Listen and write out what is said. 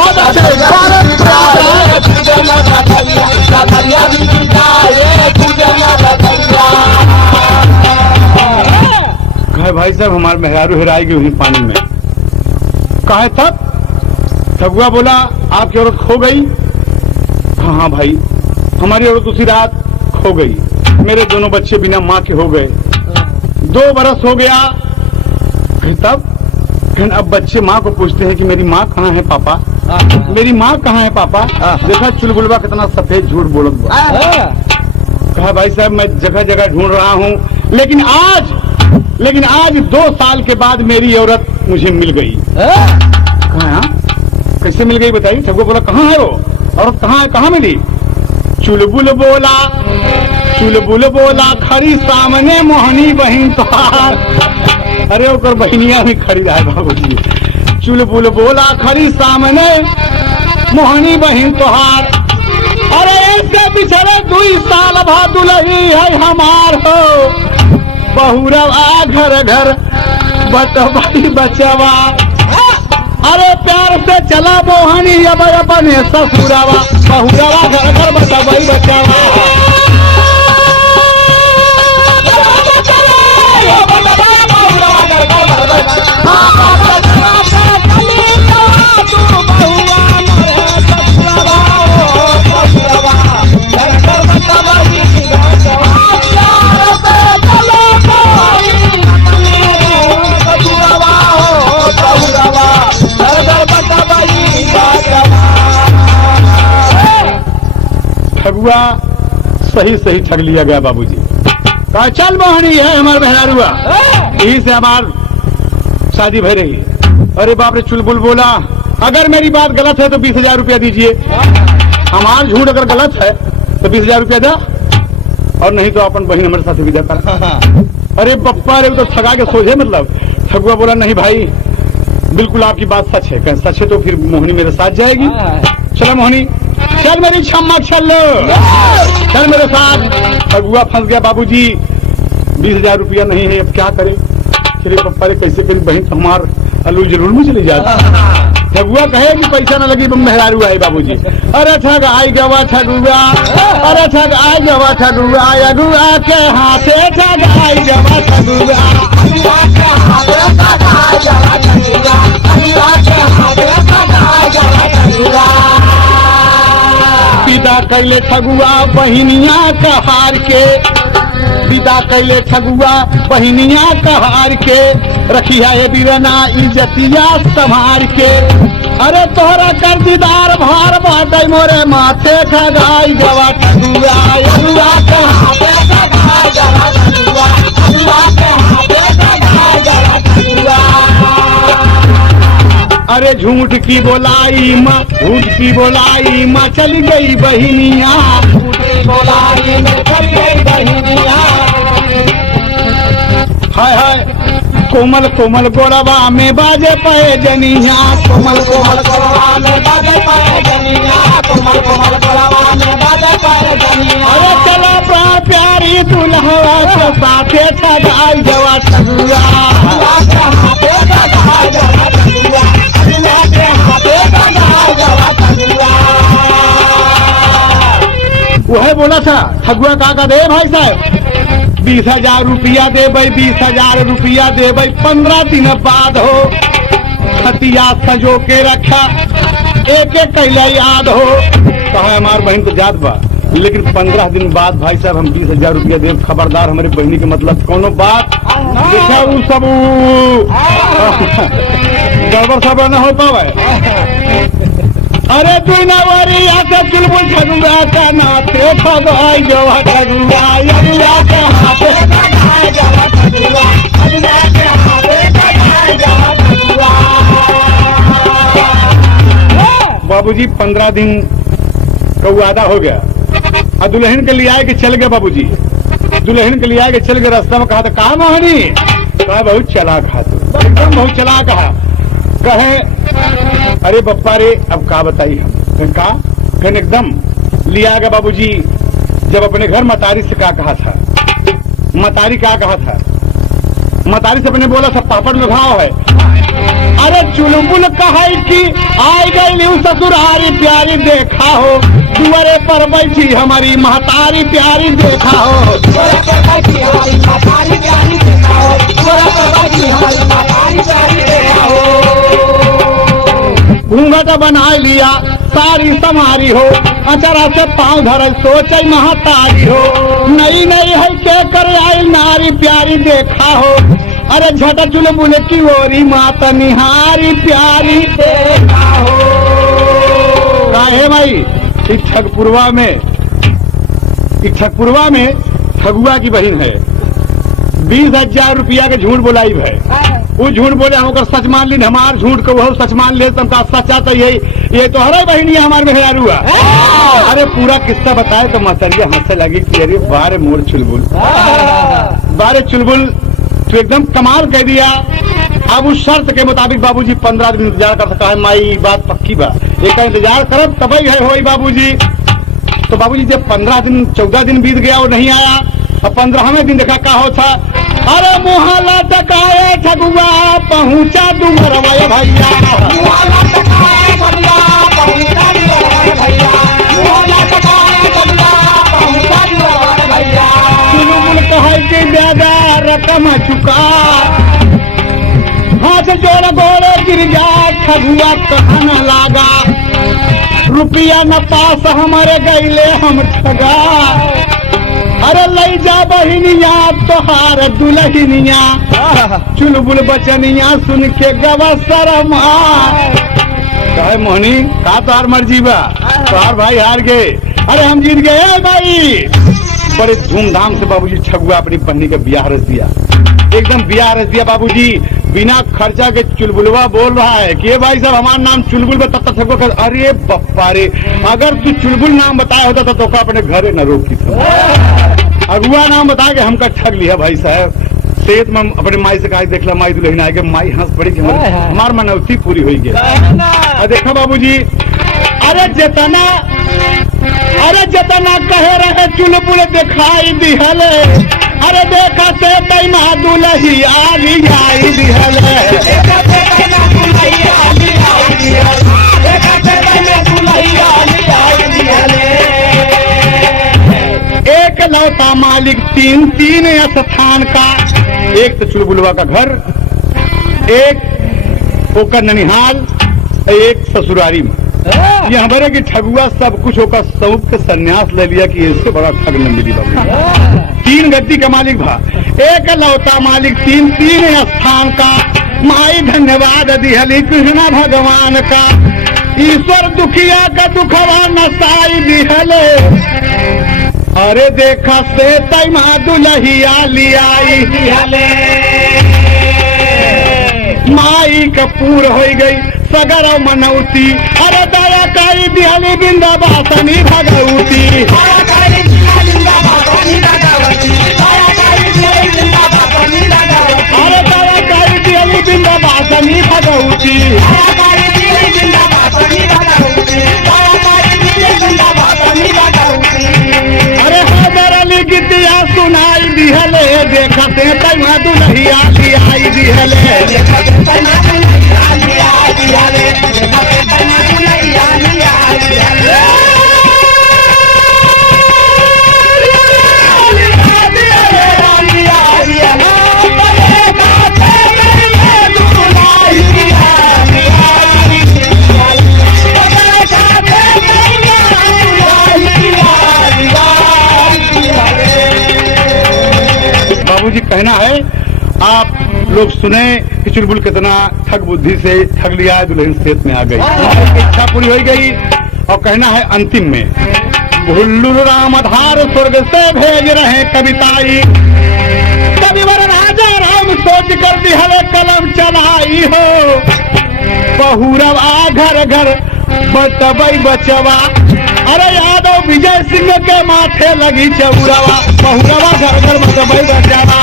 बहुत अच्छे कहे भाई साहब हमारे मेहरारू हेराई गई हुई पानी में। कहे तब ठगुआ बोला आपकी औरत खो गई। हाँ भाई हमारी औरत उसी रात खो गई। मेरे दोनों बच्चे बिना माँ के हो गए। 2 बरस हो गया। तब अब बच्चे माँ को पूछते हैं कि मेरी माँ कहाँ है पापा, मेरी माँ कहाँ है पापा। देखा चुलबुलवा कितना सफेद झूठ बोलत बा। कहा भाई साहब मैं जगह जगह ढूंढ रहा हूँ लेकिन आज 2 साल के बाद मेरी औरत मुझे मिल गई। कहा कैसे मिल गई बताइए। ठगुआ बोला कहाँ है वो औरत, कहाँ है, कहाँ मिली। चुलबुल बोला खड़ी सामने मोहनी बहन तोहार। अरे ओकर बहनिया भी खड़ी है बाबूजी। चुलबुल बोला खड़ी सामने मोहनी बहन तोहार। अरे ऐसे बिछड़े 2 साल भा दुलही है हमार हो। बहुरवा घर घर बटवाई बचवा। अरे प्यार से चला मोहनी अब अपने ससुरवा। बहुरवा घर घर बटवाई बचवा। ठगुआ सही ठग लिया गया बाबूजी। कहा चल मोहनी है हमारे मेहरारुआ, यही से हमार शादी भई रही। अरे बाप रे चुलबुल बोला अगर मेरी बात गलत है तो 20,000 रुपया दीजिए। हमार झूठ अगर गलत है तो 20,000 रुपया दो और नहीं तो अपन बहन हमारे साथ विदा कर। अरे पप्पा रे तो ठगा के सोझे मतलब। ठगुआ बोला नहीं भाई बिल्कुल आपकी बात सच है। कहीं सच है तो फिर मोहनी मेरे साथ जाएगी। चलो मोहनी चल मेरी छम्मा चल मेरे साथ। ठगुआ फंस गया बाबूजी। 20,000 रुपया नहीं है अब क्या करे। चलिए पप्पा रे कैसे करी बहन हमार अलू जरूर में चली जाती। ठगुआ कहे कि पैसा न लगी मेहरारू आई बाबूजी। अरे ठग आई गवा ठगुआ, अरे ठग आई गवा ठगुआ। अगुआ के हाथे ठग आई गवा ठगुआ। विदा कैले ठगुआ बहिनिया कहार के। विदा कैले ठगुआ बहिनिया कहार के। रखिया ये बिरना इज्जतिया संभार के। अरे तोहरा कर दीदार भार बाटे मोरे माथे ठगाई गवा ठगुआ। अगुआ के हाथे ठगाई गवा ठगुआ। अगुआ के हाथे ठगाई गवा ठगुआ। अरे झूठ की बोलाई माँ, झूठ की बोलाई माँ चल गई बहिनिया। झूठ की बोलाई में चल गई बहिनिया। हाय हाय कोमल कोमल गोरवा में बाजे पाए जनिया। कोमल कोमल गोरवा में बाजे पाए जनिया। कोमल कोमल गोरवा में बाजे पाए जनिया। अरे चला प्राण प्यारी दुल्हवा के साथे ठगाई जवा ठगुआ। वह बोला था ठगुआ का दे भाई साहब 20,000 रुपया दे भाई। 20,000 रुपया दे भाई। 15 दिन बाद हो खतिया सजो के रखा एक एक कैला याद हो। कहा हमार बहन तो जात बा लेकिन 15 दिन बाद भाई साहब हम 20,000 रुपया दे। खबरदार हमारी बहनी के मतलब कोनो बात देखा वो सब गड़बड़ सबर न हो पावे। अरे तू नवरी आके चुलबुल ठगुआ का नाते ठगाई गवा ठगुआ। अगुआ के हाथे ठगाई गवा ठगुआ। अगुआ के हाथे ठगाई गवा ठगुआ। बाबूजी 15 दिन का वादा हो गया और दुल्हन के लिए आए के चल गए बाबूजी। दुल्हन के लिए आए के चल गए। रास्ता में कहा था कहा मोहनी। कहा बहुत चलाक हा तू, एकदम बहुत चलाक हा। कहे अरे बप्पा रे अब का बताई हम। कहा एकदम लिया गया बाबूजी। जब अपने घर मतारी से क्या कहा था, मतारी क्या कहा था। मतारी से अपने बोला सब पापड़ लुघाओ है। अरे चुलबुल कहे कि आई गई ससुरारी प्यारी देखा हो, दुआरे पर बैठी हमारी महतारी प्यारी देखा हो। घूंघट बना लिया सारी समारी हो, अचरा से पाँव धरल सोच महतारी हो। नई नई है के कर आई नारी प्यारी देखा हो। अरे झटा चुलबुल की ओरी माता निहारी प्यारी देखा हो। काहे भाई ठगपुरवा में ठगुआ की बहन है, 20,000 रुपया के झूठ बोलाई है। वो झूठ बोले हम सच मान ली, हमार झूठ को वो सच मान ले, तमका सच्चा तो ये तो हरे बहनी हमारे मेहरारुआ। अरे पूरा किस्सा बताए तो मसरिया हंसने लगी कि अरे बारे मोर चुलबुल, बारे चुलबुल तो एकदम कमाल कह दिया। अब उस शर्त के मुताबिक बाबूजी 15 दिन इंतजार कर सका है। माई बात पक्की बा, एक इंतजार करब तभी है होई बाबूजी। तो बाबूजी जब 15 दिन 14 दिन बीत गया वो नहीं आया, अब 15वें दिन देखा का हो था। अरे मुहाला टकाए ठगुआ पहुंचा डुमरवा भैया, चुलबुल कहे कि दादा रकम चुका, हाथ जोड़ गोड़े गिर जा ठगुआ कहना लागा, रुपया न पास हमारे गईले हम ठगा। अरे लई जा बहिनिया तोहार दुल्हनिया, चुलबुल बचनिया सुन के गवा शर्मा। कहे मोहनी का तोहार मर्जी बा, तोहार भाई हार गए, अरे हम जीत गए भाई। बड़े धूमधाम से बाबूजी ठगुआ अपनी पत्नी का ब्याह रच दिया, एकदम ब्याह रच दिया बाबूजी बिना खर्चा के। चुलबुलवा बोल रहा है कि भाई साहब हमारा नाम चुलबुल में तब तक ठगुआ। अरे बप्पा रे, अगर तू चुलबुल नाम बताया होता तो तोका अपने घरे न रोकी था। अगुआ नाम बता के हमका ठग लिया भाई साहब। सेत में अपने माई से कहा देखला माई दुल्हन आए, माई हंस पड़ी कि हमार मनौती पूरी हुई गई। देखा बाबूजी, अरे जतना कहे रहे चुलबुल दिखाई दिहले, अरे देखा से तैमा दुलही आली आई दिहले। एक लौता मालिक तीन स्थान का, एक तो चुलबुलवा का घर, एक ओकर ननिहाल, एक ससुरारी में। ये हमारे की ठगुआ सब कुछ होकर संयुक्त संन्यास ले लिया कि इससे बड़ा ठग न मिली बाबू। 3 गद्दी का मालिक भा, एक लौता मालिक तीन स्थान का, माई धन्यवाद दिहली कृष्णा भगवान का। ईश्वर दुखिया का दुखवा नसाई दिहले, अरे देखा से तैमा दुलहिया लियाई दिहले। माई का पूर हो गई सगर मनौती, अरे दया काई दिहली बिंदाबासनी भगवती। अरे दया काई दिहली बिंदाबासनी भगवती। अरे हैदर अली गीतिया सुनाई दिहले, देखा से तैमा दुलहिया लियाई दिहले। बाबूजी कहना है आप लोग सुने कि चुलबुल कितना ठग बुद्धि से ठग लिया, दुल्हन सेत में आ गई, इच्छा पूरी हो गई। और कहना है अंतिम में, भुल्लुर राम आधार स्वर्ग से भेज रहे कविताई, कविवर राजा राम सोच कर दिहले कलम चलाई हो। बहुरवा घर घर बटबई बचवा, अरे यादव विजय सिंह के माथे लगी चौरवा, बहुरवा घर घर बटबई बचवा।